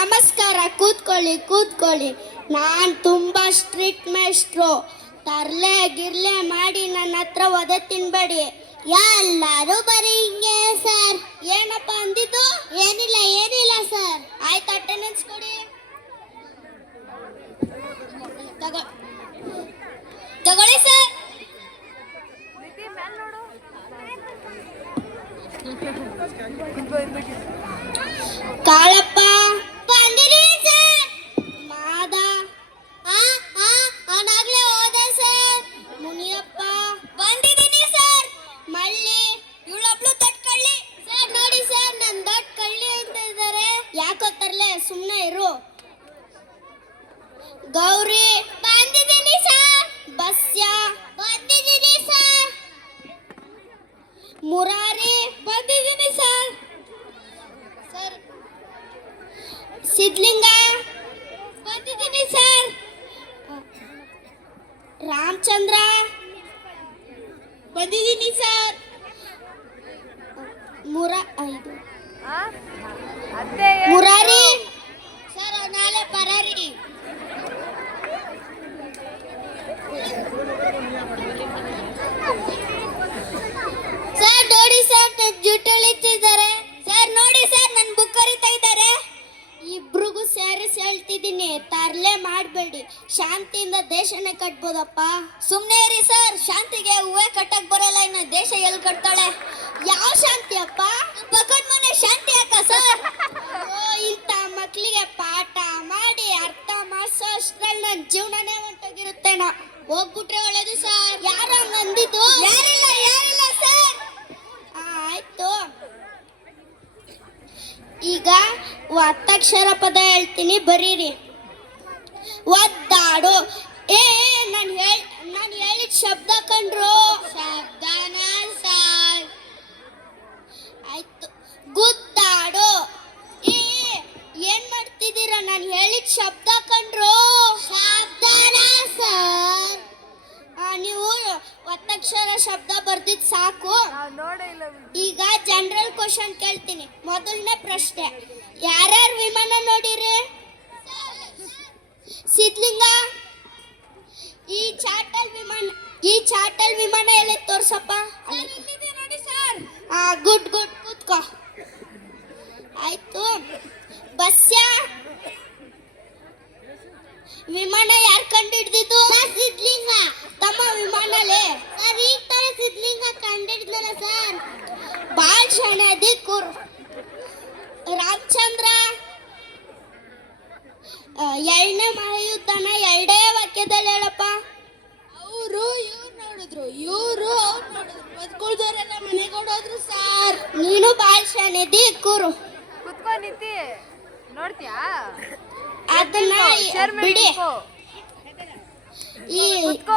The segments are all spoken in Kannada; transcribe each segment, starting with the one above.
ನಮಸ್ಕಾರ, ಕೂತ್ಕೊಳ್ಳಿ ಕೂತ್ಕೊಳ್ಳಿ. ನಾನು ತುಂಬ ಸ್ಟ್ರಿಕ್ಟ್ ಮೇಸ್ಟ್ರು ತರ್ಲೆ, ಗಿರ್ಲೆ ಮಾಡಿ ನನ್ನ ಹತ್ರ ಒದೆ ತಿನ್ಬೇಡಿ. ಎಲ್ಲರೂ ಬರೀ ಹಿಂಗೆ ಸರ್ ಏನಪ್ಪ ಅಂದಿದ್ದು? ಏನಿಲ್ಲ ಏನಿಲ್ಲ ಸರ್ ಆಯ್ತು ಅಟೆಂಡೆನ್ಸ್ ಕೊಡಿ. ತಗೋ. ತಗೊಳ್ಳಿ ಸರ್ ಕಾಳಪ್ಪ ಬಂದಿದ್ದೀನಿ ಸರ್. ಮಳ್ಳಿ, ಇವಳೊಬ್ಳು ದೊಡ್ಡ ಕಳ್ಳಿ ಸರ್, ನೋಡಿ ಸರ್, ನನ್ ದೊಡ್ಡ ಕಳ್ಳಿ ಅಂತ ಇದ್ದಾರೆ ಯಾಕೋ ತರ್ಲೆ ಸುಮ್ಮನೆ ಇರು. ಗೌರಿ. ಬಂದಿದ್ದೀನಿ ಸರ್. ಬಸ್ಯ. ಬಂದಿದ್ದೀನಿ ಸರ್. ಮುರಾರಿ. ಬಂದಿದ್ದೀನಿ ಸರ್. ಸರ್. ಸಿದ್ಲಿಂಗ. ಬಂದಿದ್ದೀನಿ ಸರ್. ರಾಮಚಂದ್ರ. ಬಂದಿದ್ದೀನಿ ಸರ್ ಮುರ ಐದು ಅತ್ತೆ ಮುರಾರಿ ಸರ್ ಅವ್ನ್ ನಾಳೆ ಪರಾರಿ ಸರ್ ನೋಡಿ ಸರ್ ನನ್ನ ಜುಟ್ಟು ಎಳಿತಿದ್ದಾರೆ ಸರ್ ನೋಡಿ ಸರ್ ನನ್ನ ಬುಕ್ ಕರಿತಾ ಇದ್ದಾರೆ ಇಬ್ರಿಗೂ ಸೇರಿಸಿ ಹೇಳ್ತಿದ್ದೀನಿ ತರ್ಲೆ ಮಾಡಬೇಡಿ. ಶಾಂತಿಯಿಂದ ದೇಶನೇ ಕಟ್ಬೋದಪ್ಪ. ಸುಮ್ಮನೆ ಇರಿ ಸರ್, ಶಾಂತಿಗೆ ಹೂವೆ ಕಟ್ಟಕ್ ಬರಲ್ಲ, ಇನ್ನು ದೇಶ ಎಲ್ಲಿ ಕಟ್ತಾಳೆ? ಯಾವ ಶಾಂತಿ ಅಪ್ಪ? ಪಕ್ಕದ ಮನೆ ಶಾಂತಿ ಅಕ್ಕ ಸರ್? ಓ, ಇಂಥ ಮಕ್ಕಳಿಗೆ ಪಾಠ ಮಾಡಿ ಅರ್ಥ ಮಾಡಿಸೋ ಅಷ್ಟ್ರಲ್ಲಿ ನನ್ನ ಜೀವನನೇ ಹೊಂಟೋಗಿರುತ್ತೇನೋ ಹೋಗ್ಬಿಟ್ರೆ ಒಳ್ಳೇದು ಸರ್. ಯಾರ ನಂದಿದ್ದು? ಯಾರಿಲ್ಲ ಯಾರಿಲ್ಲ ಸರ್. ಆಯ್ತು. ಈಗ ಒತ್ತಕ್ಷರ ಪದ ಹೇಳ್ತೀನಿ, ಬರೀರಿ. ಒದ್ದಾಡು. ಏ ನಾನು ಹೇಳಿ ನಾನು ಹೇಳಿದ ಶಬ್ದ ಕಂಡ್ರು? ಶಬ್ದನ ಸಾರ್ ಆಯ್ತು. ಗುದ್ದಾಡು. ಏ ಏನ್ ಮಾಡ್ತಿದ್ದೀರ? ನಾನು ಹೇಳಿದ ಶಬ್ದ ಕಂಡ್ರು? ಶಬ್ದನ ಸಾರ್ ನೀವು ಒತ್ತಕ್ಷರ ಶಬ್ದ ಬರ್ದಿದ್ ಸಾಕು. ಈಗ ಜನರಲ್ ಕ್ವಶನ್ ಕೇಳ್ತೀನಿ. ಮೊದಲನೇ ಪ್ರಶ್ನೆ. ಯಾರ್ಯಾರು ವಿಮಾನ ನೋಡಿರಿ? ಸಿದ್ಲಿಂಗ ಈ ಚಾಟಲ್ ವಿಮಾನ ಈ ಚಾಟಲ್ ವಿಮಾನ ಎಲ್ಲಿ ತೋರ್ಸಪ್ಪ? ನೋಡಿ ಸರ್. ಆ ಗುಡ್ ಗುಡ್ ಕೂತ್ಕೋ. ಆಯ್ತು. ಬಸ್ಯ? ವಿಮಾನ ಯಾರು ಕಂಡು ಹಿಡ್ದಿದ್ದು ಸಿದ್ಲಿಂಗ ತಮ್ಮ ವಿಮಾನಲೇ? ಸರ್ ಈಗ ತರ ಸಿದ್ಲಿಂಗ ಕಂಡು ಹಿಡ್ದಲ್ಲ ಸರ್. ಬಾಳ್ ಶಾಣೆ ಅದಿ ಕೂರ್. ರಾಮಚಂದ್ರ ನೋಡಿದ್ರು ಇವರು ಅವ್ರು ಮನೆಗೆ ಓಡೋದ್ರು ಸರ್. ನೀನು ಬಾಳ್ ಶಾಣೆ ಕೂರು. ಕುತ್ಕೊಂಡ್ ನಿಂತಿ ನೋಡ್ತೀಯಾ? ಅದನ್ನ ಬಿಡಿ. ಈ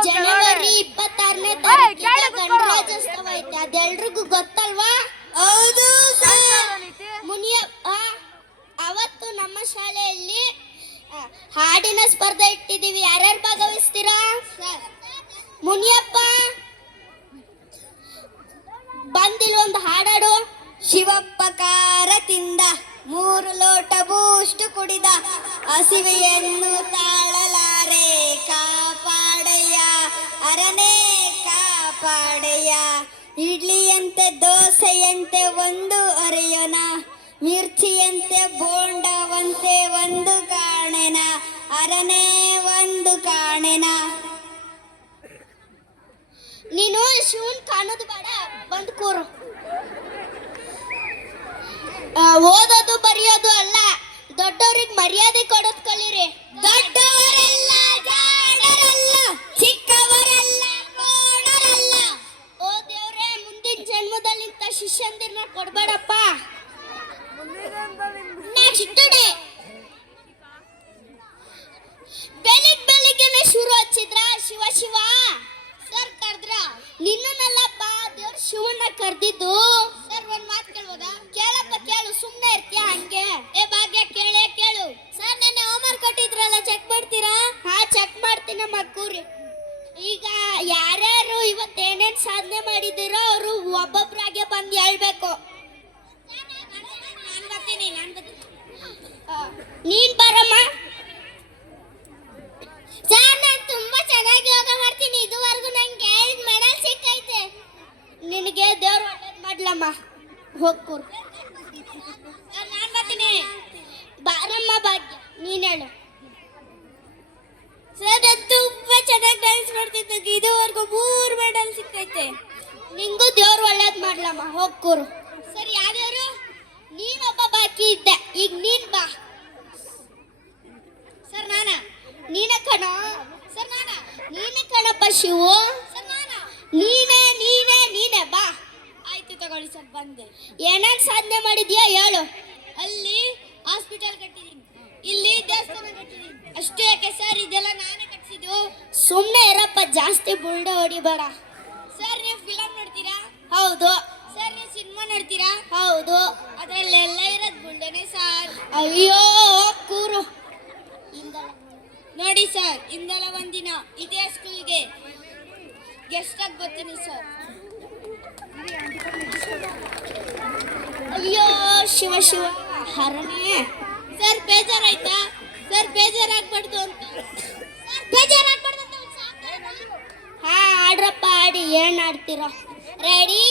ಜನವರಿ. ಇಪ್ಪತ್ತಾರನೇ ತಾರೀಕಿಗೆ ಗಣರಾಜ್ಯೋತ್ಸವ ಐತೆ. ಅದೆಲ್ರಿಗೂ ಗೊತ್ತಲ್ವಾ? ಹೌದು. ಮುನಿಯ ಅವತ್ತು ನಮ್ಮ ಶಾಲೆಯಲ್ಲಿ ಹಾಡಿನ ಸ್ಪರ್ಧೆ ಇಟ್ಟಿದ್ದೀವಿ. ಯಾರ್ಯಾರು ಭಾಗವಹಿಸ್ತೀರಾ? ಮುನಿಯಪ್ಪ ಹಸಿವೆಯನ್ನು ತಾಳಲಾರೆ, ಕಾಪಾಡಯ್ಯ. ಅರನೇ, ಕಾಪಾಡಯ್ಯ. ಇಡ್ಲಿಯಂತೆ, ದೋಸೆಯಂತೆ ಒಂದು ಅರೆಯೋಣ ಮಿರ್ಚಿಯಂತೆ, ಬೋಂಡವಂತೆ ಒಂದು ಕಾಣೆನ. ಅರನೇ, ಒಂದು ಕಾಣೆನ. ನೀನು ಶಿವನ್ ಕಾಣೋದು ಬೇಡ, ಬಂದು ಕೂರು. ಓದೋದು, ಬರೆಯೋದು ಅಲ್ಲ. ದೊಡ್ಡವ್ರಿಗೆ ಮರ್ಯಾದೆ ಡೇ ಬೆಳಿಗ್ ಬೆಳಿಗ್ಗೆನೆ ಶುರು ಹಚ್ಚಿದ್ರ? ಶಿವ ಶಿವ. ಸರ್ ಕರ್ದ್ರ? ನಿನ್ನನ್ನಲ್ಲಪ್ಪ ದೇವ್ರ ಶಿವನ್ನ ಕರ್ದಿದ್ದು. ಸರ್, ಒಂದ್ ಮಾತು ಕೇಳ್ಬೋದಾ? ಕೇಳಪ್ಪ, ಕೇಳು ಸುಮ್ಮನೆ ಇರ್ತೀಯ ಹಂಗೆ? ಏ, ಭಾಗ್ಯ, ಕೇಳೇ, ಕೇಳು. ಸರ್, ನೆನ್ನೆ ಹೋಮ್ವರ್ಕ್ ಕೊಟ್ಟಿದ್ರಲ್ಲ ಚೆಕ್ ಮಾಡ್ತೀರಾ? ಹಾ ಚೆಕ್ ಮಾಡ್ತೀನಿ ಮಕ್ಕೂರಿ ಈಗ ಯಾರ್ಯಾರು ಇವತ್ತು ಏನೇನು ಸಾಧನೆ ಮಾಡಿದಿರೋ ಅವರು ಒಬ್ಬೊಬ್ರಾಗೆ ಬಂದು ಹೇಳ್ಬೇಕು. ನಾನು ಬರಮ್ಮ. ಸರ್ ನಾನು ತುಂಬಾ ಚೆನ್ನಾಗಿ ಯೋಗ ಮಾಡ್ತೀನಿ. ಇದುವರೆಗೂ ನಂಗೆ ಎರಡು ಮೆಡಲ್ ಸಿಕ್ಕೈತೆ. ನಿನಗೆ ದೇವ್ರು ಒಳ್ಳೇದು ಮಾಡ್ಲಮ್ಮ. ಹೋಗ್ಕೂರು ನಾನು ಬರ್ತೀನಿ. ಬಾರಮ್ಮ ಭಾಗ್ಯ. ನೀನ್ ಹೇಳು. ಸರ್ ನಾನು ತುಂಬಾ ಚೆನ್ನಾಗಿ ಡ್ಯಾನ್ಸ್ ಮಾಡ್ತಿದ್ದೆ. ಇದುವರೆಗೂ ಮೂರು ಮೆಡಲ್ ಸಿಕ್ಕೈತೆ. ನಿಂಗೂ ದೇವ್ರು ಒಳ್ಳೇದು ಮಾಡ್ಲಮ್ಮ. ಹೋಗ್ಕೂರು ಸರಿ ಯಾವ್ಯಾರು ನೀನೊಬ್ಬ ಬಾಕಿ ಇದ್ದೆ. ಈಗ ನೀನ್ ಬಾ ಸರ್ ನಾನ ನೀನ ಕಣ ಸರ್ ನಾನ? ನೀನೆ ಕಣಪ್ಪ ಶಿವು. ಸರ್ ನಾನ? ನೀನೇ ನೀನೇ ನೀನೆ ಬಾ. ಆಯ್ತು ತಗೊಳ್ಳಿ ಸರ್ ಬಂದೆ. ಏನೇನ್ ಸಾಧನೆ ಮಾಡಿದ್ಯಾ ಹೇಳು. ಅಲ್ಲಿ ಹಾಸ್ಪಿಟಲ್ ಕಟ್ಟಿದೀನಿ ಇಲ್ಲಿ ದೇವಸ್ಥಾನ ಕಟ್ಟಿದೀನಿ ಅಷ್ಟೇ ಯಾಕೆ ಸರ್ ಇದೆಲ್ಲ ನಾನೇ ಕಟ್ಸಿದ್ದು? ಸುಮ್ಮನೆ ಇರಪ್ಪ ಜಾಸ್ತಿ ಬುಲ್ಡೆ ಹೊಡಿಬೇಡ. ಸರ್ ನೀವು ಫಿಲಮ್ ನೋಡ್ತೀರಾ? ಹೌದು. ಸರ್ ನೀವು ಸಿನಿಮಾ ನೋಡ್ತೀರಾ? ಹೌದು. ಅದರಲ್ಲೆಲ್ಲ ಇರೋದು ಬುಲ್ಡೆನೆ ಸರ್. ಅಯ್ಯೋ ನೋಡಿ ಸರ್ ಇಂದಲ್ಲ ಒಂದಿನ ಇದೇ ಸ್ಕೂಲ್ಗೆ ಗೆಸ್ಟ್ ಆಗಿ ಬರ್ತೀನಿ ಸರ್. ಅಯ್ಯೋ ಶಿವ ಶಿವ. ಹರನೇ ಸರ್ ಬೇಜಾರಾಯ್ತಾ? ಸರ್ ಬೇಜಾರಾಗ್ಬಾರ್ದು ಅಂತ. ಸರ್ ಬೇಜಾರಾಗ್ಬಾರ್ದು. ಹಾ ಆಡ್ರಪ್ಪ ಆಡಿ ಏನ್ ಆಡ್ತೀರಾ? ರೆಡಿ